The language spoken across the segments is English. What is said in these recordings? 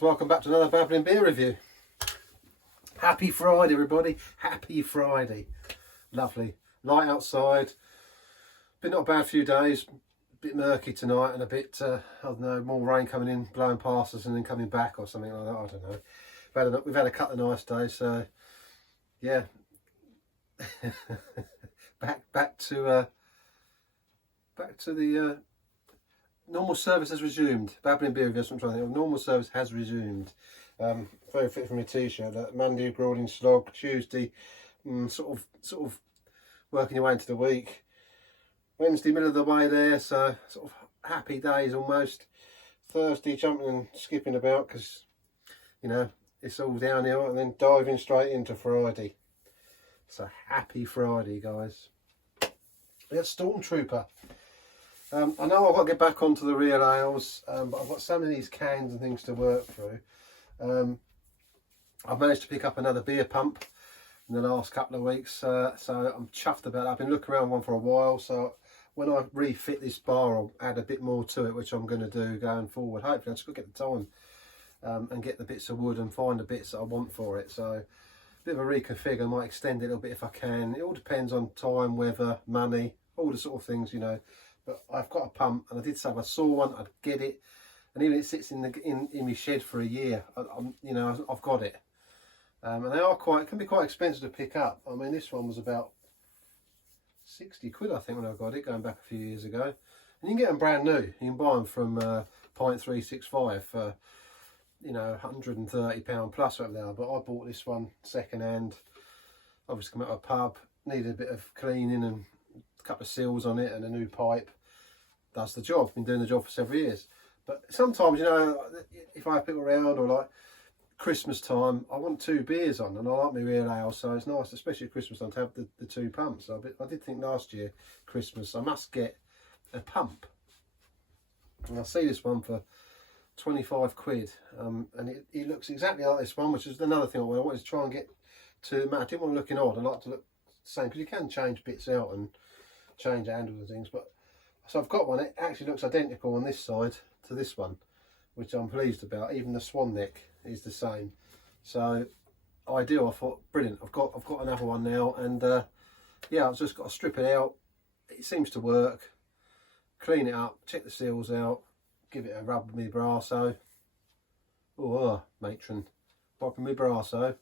Welcome back to another Babbling beer review. Happy Friday, everybody. Happy Friday. Lovely. Light outside. Been not a bad few days. A bit murky tonight and a bit, I don't know, more rain coming in, blowing past us and then coming back or something like that. I don't know. We've had a couple of nice days, so yeah. back to the normal service has resumed. Babbling beer review, I'm trying to think. Normal service has resumed. Very fit from my t-shirt. Monday, grueling slog. Tuesday, sort of working your way into the week. Wednesday, middle of the way there, so sort of happy days almost. Thursday, jumping and skipping about because, you know, it's all downhill, and then diving straight into Friday. So happy Friday, guys. We had Stormtrooper. I know I've got to get back onto the real ales, but I've got some of these cans and things to work through. I've managed to pick up another beer pump in the last couple of weeks, so I'm chuffed about that. I've been looking around one for a while, so when I refit this bar, I'll add a bit more to it, which I'm going to do going forward. Hopefully, I've just got to get the time and get the bits of wood and find the bits that I want for it. So, a bit of a reconfigure. I might extend it a little bit if I can. It all depends on time, weather, money, all the sort of things, you know. But I've got a pump, and I did say if I saw one, I'd get it. And even if it sits in my shed for a year, you know, I've got it. And they are can be quite expensive to pick up. I mean, this one was about 60 quid, I think, when I got it, going back a few years ago. And you can get them brand new. You can buy them from Pint 365 for, you know, £130 plus whatever they are. But I bought this one second hand. Obviously, come out of a pub, needed a bit of cleaning and a couple of seals on it and a new pipe. Does the job. Been doing the job for several years. But sometimes, you know, if I have people around or like Christmas time, I want two beers on, and I like my real ale, so it's nice, especially at Christmas time, to have the two pumps. So I did think last year, Christmas, I must get a pump. And I see this one for 25 quid, and it looks exactly like this one, which is another thing I wanted to try and get to. I didn't want to look odd, I like to look the same, because you can change bits out and change handles and things. But so I've got one, it actually looks identical on this side to this one, which I'm pleased about. Even the swan neck is the same, so ideal. I thought, brilliant, I've got another one now, and yeah, I've just got to strip it out. It seems to work. Clean it up, check the seals out, give it a rub with my brasso. Oh, matron, rub with my brasso,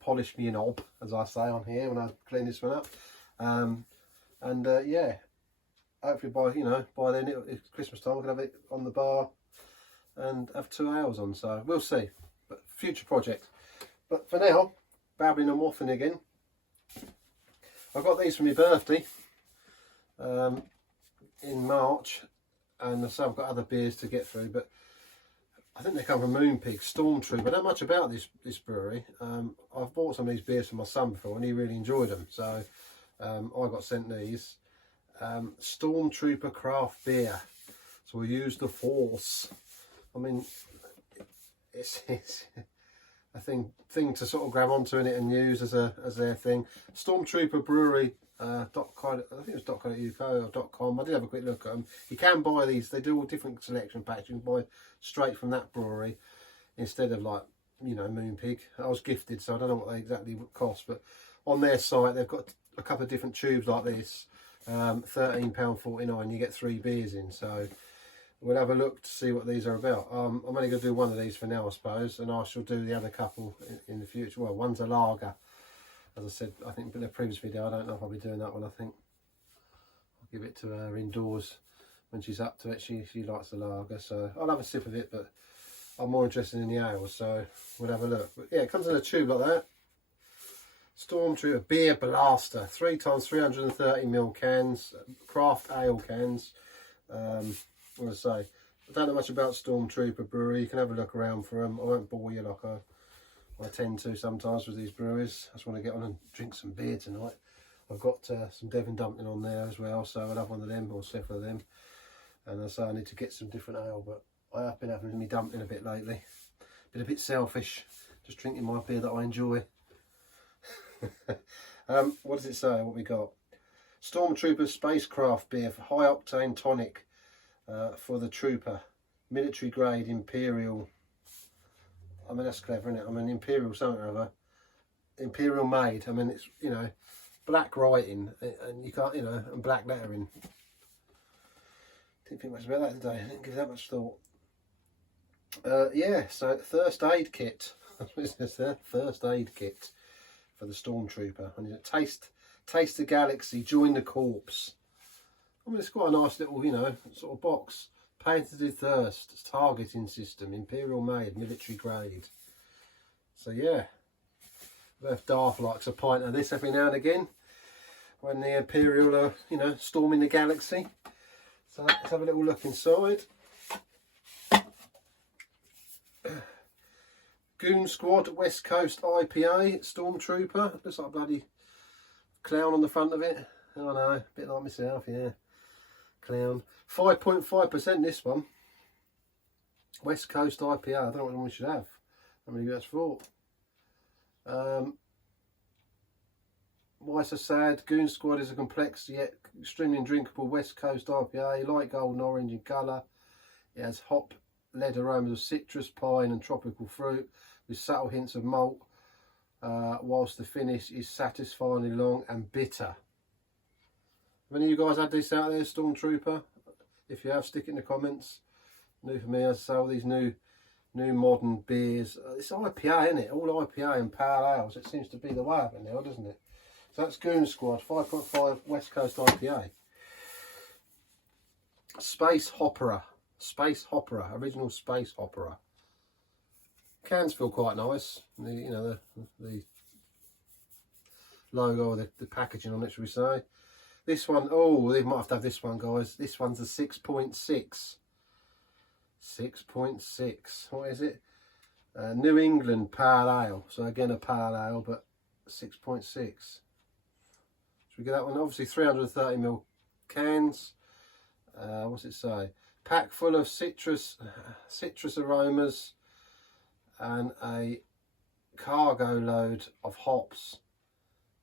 polish me knob, as I say on here when I clean this one up. Yeah, hopefully by then it's Christmas time, I can have it on the bar and have 2 hours on, so we'll see. But future project. But for now, babbling and waffling again. I got these for my birthday in March, and so I've got other beers to get through, but I think they come from Moonpig, Stormtrooper. I don't know much about this brewery. I've bought some of these beers for my son before, and he really enjoyed them, so I got sent these. Stormtrooper craft beer, so we use the force. I mean, it's a thing to sort of grab onto in it and use as their thing. Stormtrooper Brewery I think it was .co.uk or .com. I did have a quick look at them. You can buy these. They do all different selection packs. You can buy straight from that brewery instead of, like, you know, Moonpig. I was gifted, so I don't know what they exactly cost, but on their site they've got a couple of different tubes like this. £13.49, you get 3 beers in, so we'll have a look to see what these are about. I'm only going to do one of these for now, I suppose, and I shall do the other couple in the future. Well, one's a lager, as I said, I think in the previous video. I don't know if I'll be doing that one. I think I'll give it to her indoors when she's up to it. She likes the lager, so I'll have a sip of it, but I'm more interested in the ale, so we'll have a look. But yeah, it comes in a tube like that. Stormtrooper Beer Blaster, 3 times 330ml cans, craft ale cans. What I say, I don't know much about Stormtrooper Brewery. You can have a look around for them. I won't bore you like I tend to sometimes with these breweries. I just want to get on and drink some beer tonight. I've got some Devon Dumpling on there as well, so I'll have one of them or several of them. And I say I need to get some different ale, but I have been having me dumpling a bit lately. Been a bit selfish, just drinking my beer that I enjoy. What does it say? What we got? Stormtrooper Spacecraft Beer for high octane tonic for the Trooper, military grade imperial I mean, that's clever, isn't it? I mean, Imperial something or other. Imperial made. I mean, it's, you know, black writing, and you can't, you know, and black lettering. Didn't think much about that today. I didn't give that much thought. Yeah, so first aid kit. First aid kit for the Stormtrooper. And taste the galaxy, join the corpse. I mean, it's quite a nice little, you know, sort of box. Patented thirst, targeting system, Imperial made, military grade. So yeah, if Darth likes a pint of this every now and again, when the Imperial are, you know, storming the galaxy. So let's have a little look inside. Goon Squad West Coast IPA Stormtrooper. Looks like a bloody clown on the front of it. I don't know, a bit like myself, yeah. Clown. 5.5% this one. West Coast IPA. I don't know what one we should have. How many that's for? Why so sad? Goon Squad is a complex yet extremely drinkable West Coast IPA, light gold and orange in colour. It has hop led aromas of citrus, pine and tropical fruit with subtle hints of malt, whilst the finish is satisfyingly long and bitter. Have any of you guys had this out there, Stormtrooper? If you have, stick it in the comments. New for me, as I say, all these new modern beers. It's IPA, isn't it? All IPA and pale ales. It seems to be the way of it now, doesn't it? So that's Goon Squad, 5.5 West Coast IPA. Space Opera. Space Opera, original Space Opera. Cans feel quite nice. You know, the logo or the packaging on it, should we say. This one, oh, they might have to have this one, guys. This one's a 6.6. 6.6. What is it? New England Pale Ale. So again, a Pale Ale, but 6.6. Should we get that one? Obviously 330ml cans. What's it say? Pack full of citrus aromas and a cargo load of hops.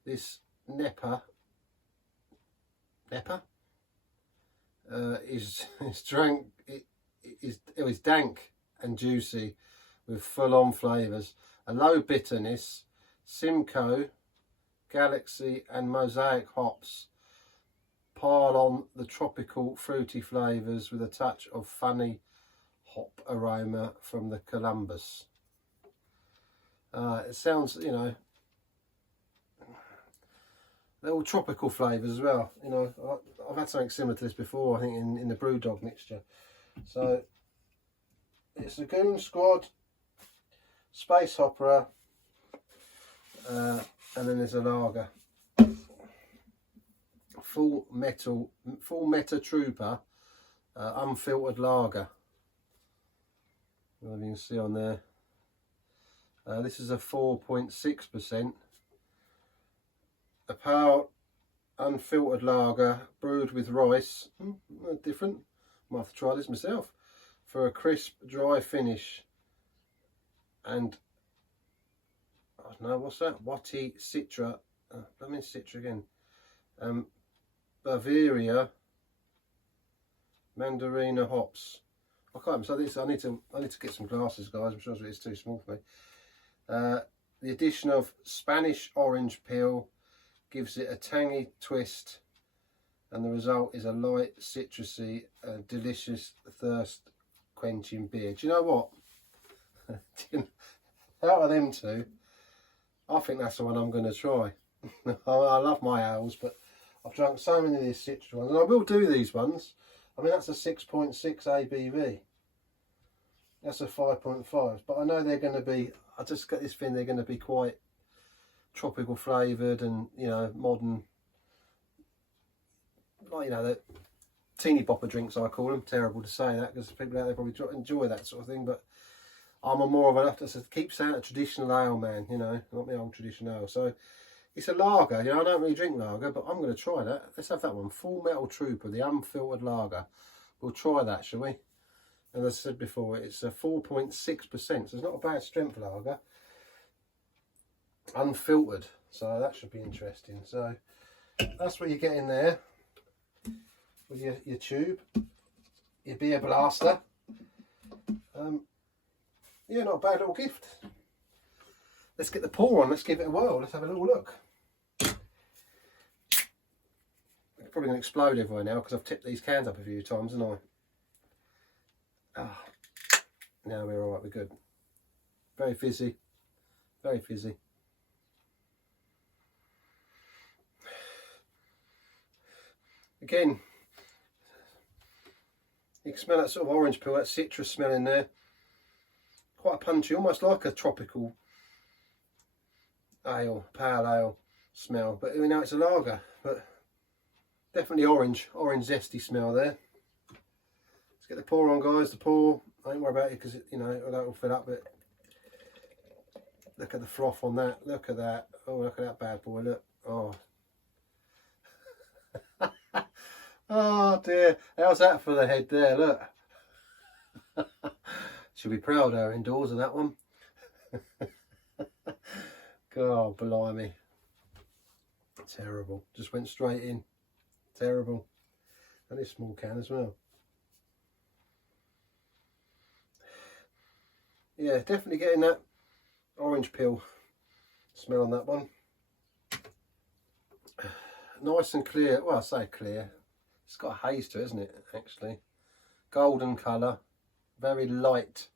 This Napa is dank and juicy with full-on flavours. A low bitterness, Simcoe, Galaxy and Mosaic hops pile on the tropical fruity flavours with a touch of funny hop aroma from the Columbus. It sounds, you know, they're all tropical flavours as well. You know, I've had something similar to this before, I think, in the Brewdog mixture. So it's the Goon Squad, Space Opera, and then there's a lager. Full Meta Trooper, unfiltered lager. Well, you can see on there. This is a 4.6%. A pale unfiltered lager brewed with rice. Different. Might have to try this myself. For a crisp, dry finish. And I don't know, what's that? Wati Citra. I mean Citra again. Bavaria Mandarina hops. I can't. So this, I need to get some glasses, guys. I'm sure it's too small for me. The addition of Spanish orange peel gives it a tangy twist, and the result is a light, citrusy, delicious, thirst quenching beer. Do you know what? Out of them two, I think that's the one I'm going to try. I love my ales, but I've drunk so many of these citrus ones, and I will do these ones. I mean, that's a 6.6 ABV. That's a 5.5, but I know they're going to be, I just get this feeling they're going to be quite tropical flavoured and, you know, modern, like, you know, the teeny bopper drinks, I call them. Terrible to say that because people out there probably enjoy that sort of thing, but I'm a more of a, I keep saying, a traditional ale man, you know, not my old traditional ale. So it's a lager, you know, I don't really drink lager, but I'm going to try that. Let's have that one, Full Metal Trooper, the unfiltered lager. We'll try that, shall we? And as I said before, it's a 4.6%, so it's not a bad strength lager. Unfiltered, so that should be interesting. So that's what you get in there with your tube, your beer blaster. yeah, not a bad little gift. Let's get the pour on, let's give it a whirl, let's have a little look. It's probably going to explode everywhere now because I've tipped these cans up a few times, haven't I? Ah, now we're alright, we're good. Very fizzy, very fizzy. Again, you can smell that sort of orange peel, that citrus smell in there. Quite punchy, almost like a tropical ale, pale ale smell. But we know it's a lager, but definitely orange zesty smell there. Let's get the pour on, guys. The pour, I don't worry about it because, you know, that will fill up, but look at the froth on that. Look at that. Oh, look at that bad boy. Look. Oh. Oh dear. How's that for the head there? Look. Should be proud of indoors of that one. God, blimey. Terrible. Just went straight in. Terrible. And a small can as well. Yeah, definitely getting that orange peel smell on that one. Nice and clear. Well, I say clear. It's got a haze to it, isn't it, actually? Golden colour. Very light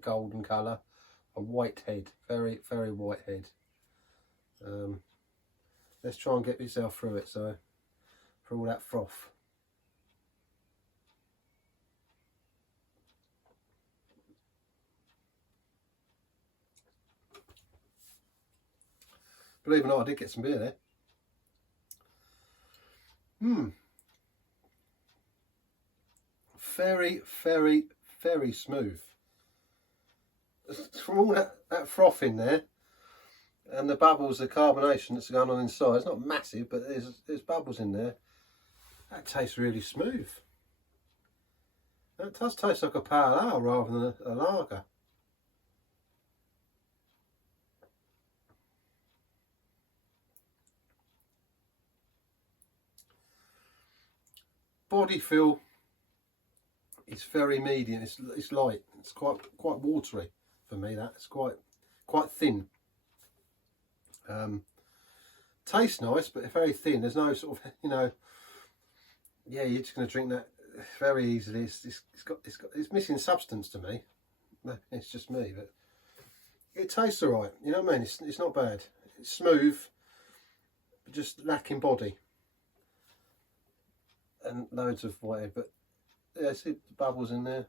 golden colour. A white head. Very, very white head. Let's try and get myself through it, so, for all that froth. Believe it or not, I did get some beer there. Very, very, very smooth. From all that froth in there, and the bubbles, the carbonation that's going on inside, it's not massive, but there's bubbles in there. That tastes really smooth. That does taste like a pale ale rather than a lager. Body feel is very medium. It's light. It's quite watery for me. That's quite thin. Tastes nice, but very thin. There's no sort of, you know. Yeah, you're just going to drink that very easily. It's missing substance to me. It's just me, but it tastes alright. You know what I mean? It's not bad. It's smooth, but just lacking body. And loads of white, but yeah, see the bubbles in there.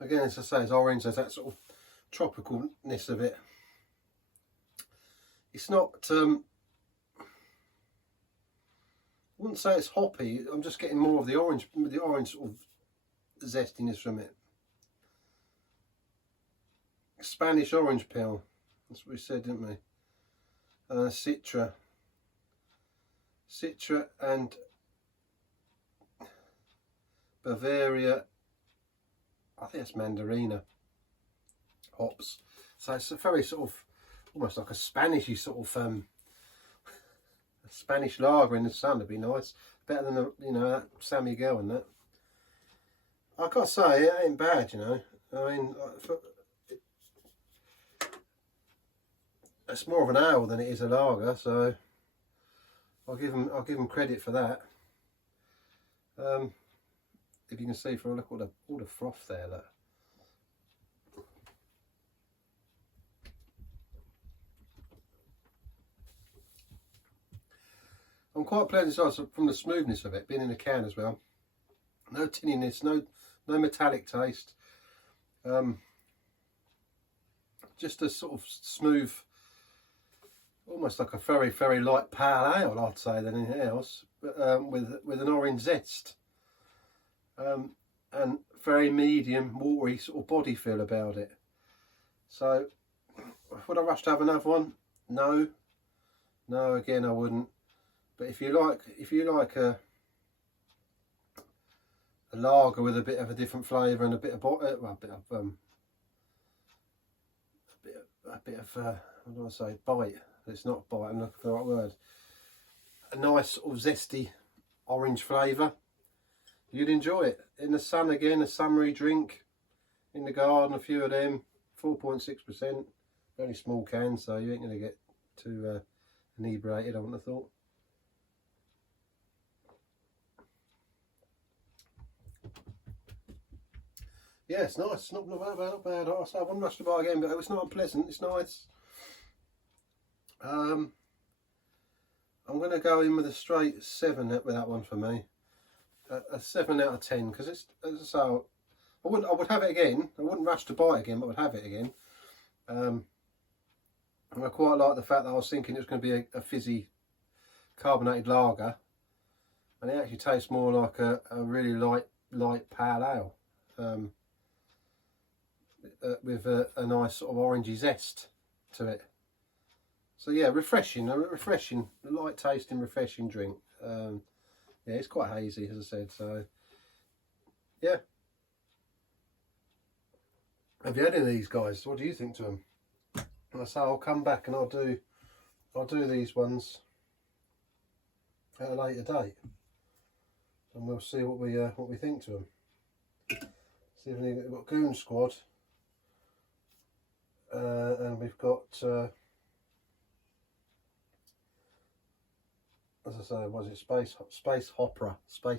Again, as I say, it's orange. There's that sort of tropicalness of it. It's not. I wouldn't say it's hoppy. I'm just getting more of the orange sort of zestiness from it. Spanish orange peel, that's what we said, didn't we? Citra and Bavaria, I think that's Mandarina hops. So it's a very sort of, almost like a Spanishy sort of a Spanish lager in the sun. Would be nice, better than the, you know, that San Miguel and that. I gotta say, it ain't bad, you know. I mean, it's more of an ale than it is a lager, so I'll give them credit for that. If you can see, for a look, all the froth there. Look. I'm quite pleased from the smoothness of it, being in a can as well. No tinniness, no metallic taste. Just a sort of smooth, almost like a very, very light pale ale, I'd say, than anything else, but with an orange zest. And very medium, watery sort of body feel about it. So, would I rush to have another one? No. No, again, I wouldn't. But if you like a lager with a bit of a different flavour and a bit of how do I say, bite. It's not bite, I'm looking for the right word. A nice sort of zesty orange flavour. You'd enjoy it. In the sun again, a summery drink. In the garden, a few of them. 4.6%. Only small cans, so you ain't going to get too inebriated, I wouldn't have thought. Yeah, it's nice. Not bad. Not bad. I wouldn't rush to buy again, but it's not unpleasant. It's nice. I'm going to go in with a straight 7 with that one for me. A 7 out of 10, because it's, as I say, I would have it again. I wouldn't rush to buy it again, but I would have it again. And I quite like the fact that I was thinking it was going to be a fizzy carbonated lager, and it actually tastes more like a really light pale ale, with a nice sort of orangey zest to it. So yeah, refreshing, a light tasting, refreshing drink. Yeah, it's quite hazy, as I said. So yeah. Have you had any of these, guys? What do you think to them? And I say I'll come back and I'll do these ones at a later date, and we'll see what we think to them. See if we've got Goon Squad, and we've got as I say, was it Space Opera? So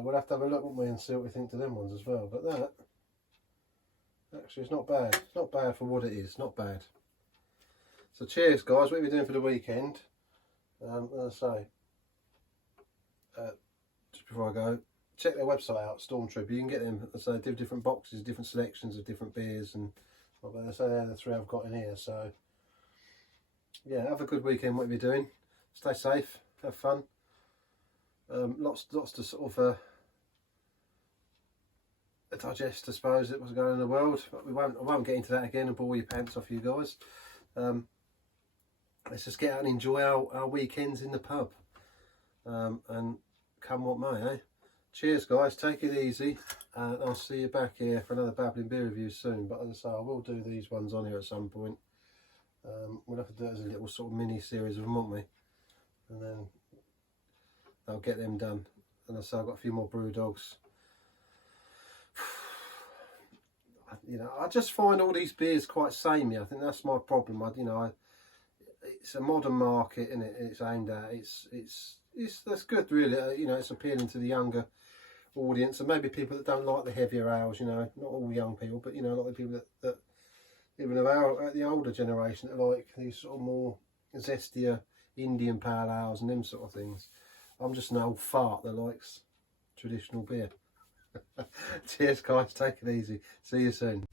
we'll have to have a look, won't we, and see what we think to them ones as well. But that actually is not bad. It's not bad for what it is. Not bad. So cheers, guys. What are we doing for the weekend? As I say, just before I go, check their website out, Stormtrooper. You can get them. As I say, different boxes, different selections of different beers, and I say they're the 3 I've got in here. So yeah, have a good weekend. What are you doing? Stay safe. Have fun. Lots to sort of digest, I suppose, what's going on in the world. But I won't get into that again and bore your pants off, you guys. Let's just get out and enjoy our weekends in the pub, and come what may, eh? Cheers, guys. Take it easy, and I'll see you back here for another Babbling beer review soon. But as I say, I will do these ones on here at some point. We'll have to do it as a little sort of mini series of them, won't we? And then I'll get them done. And as I say, I've got a few more brew dogs. You know, I just find all these beers quite samey. I think that's my problem. It's a modern market, isn't it? It's aimed at. It's that's good, really. You know, it's appealing to the younger audience, and maybe people that don't like the heavier ales. You know, not all young people, but you know, a lot of people that even of the older generation that like these sort of more zestier Indian pale ales and them sort of things. I'm just an old fart that likes traditional beer. Cheers, guys. Take it easy. See you soon.